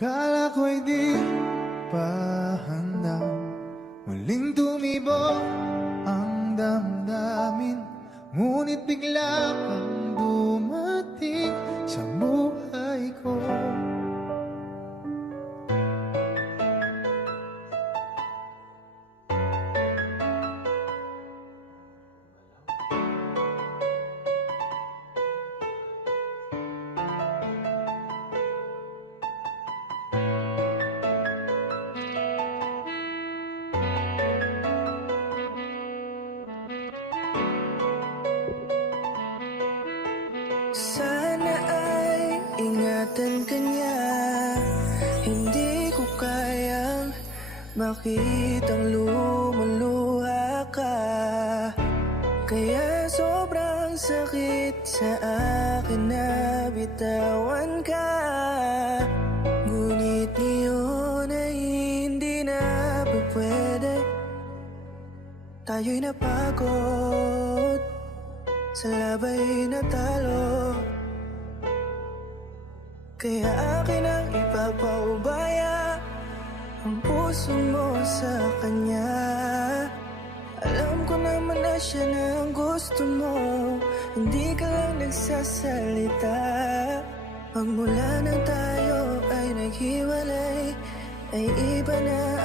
Kala ko'y di pa handa, muling tumibok ang damdamin. Ngunit bigla kang dumating sa buhay ko. Sana ay ingatan ka niya. Hindi ko kayang makitang lumuluha ka. Kaya sobrang sakit sa akin na bitawan ka. Ngunit ngayon ay hindi na pwede. Tayo'y napagod, sa labay natalo. Kaya akin ang ipapaubaya ang puso mo sa kanya. Alam ko naman na siya na ang gusto mo, hindi ka lang nagsasalita. Pagmula nang tayo ay naghiwalay, ay iba na ang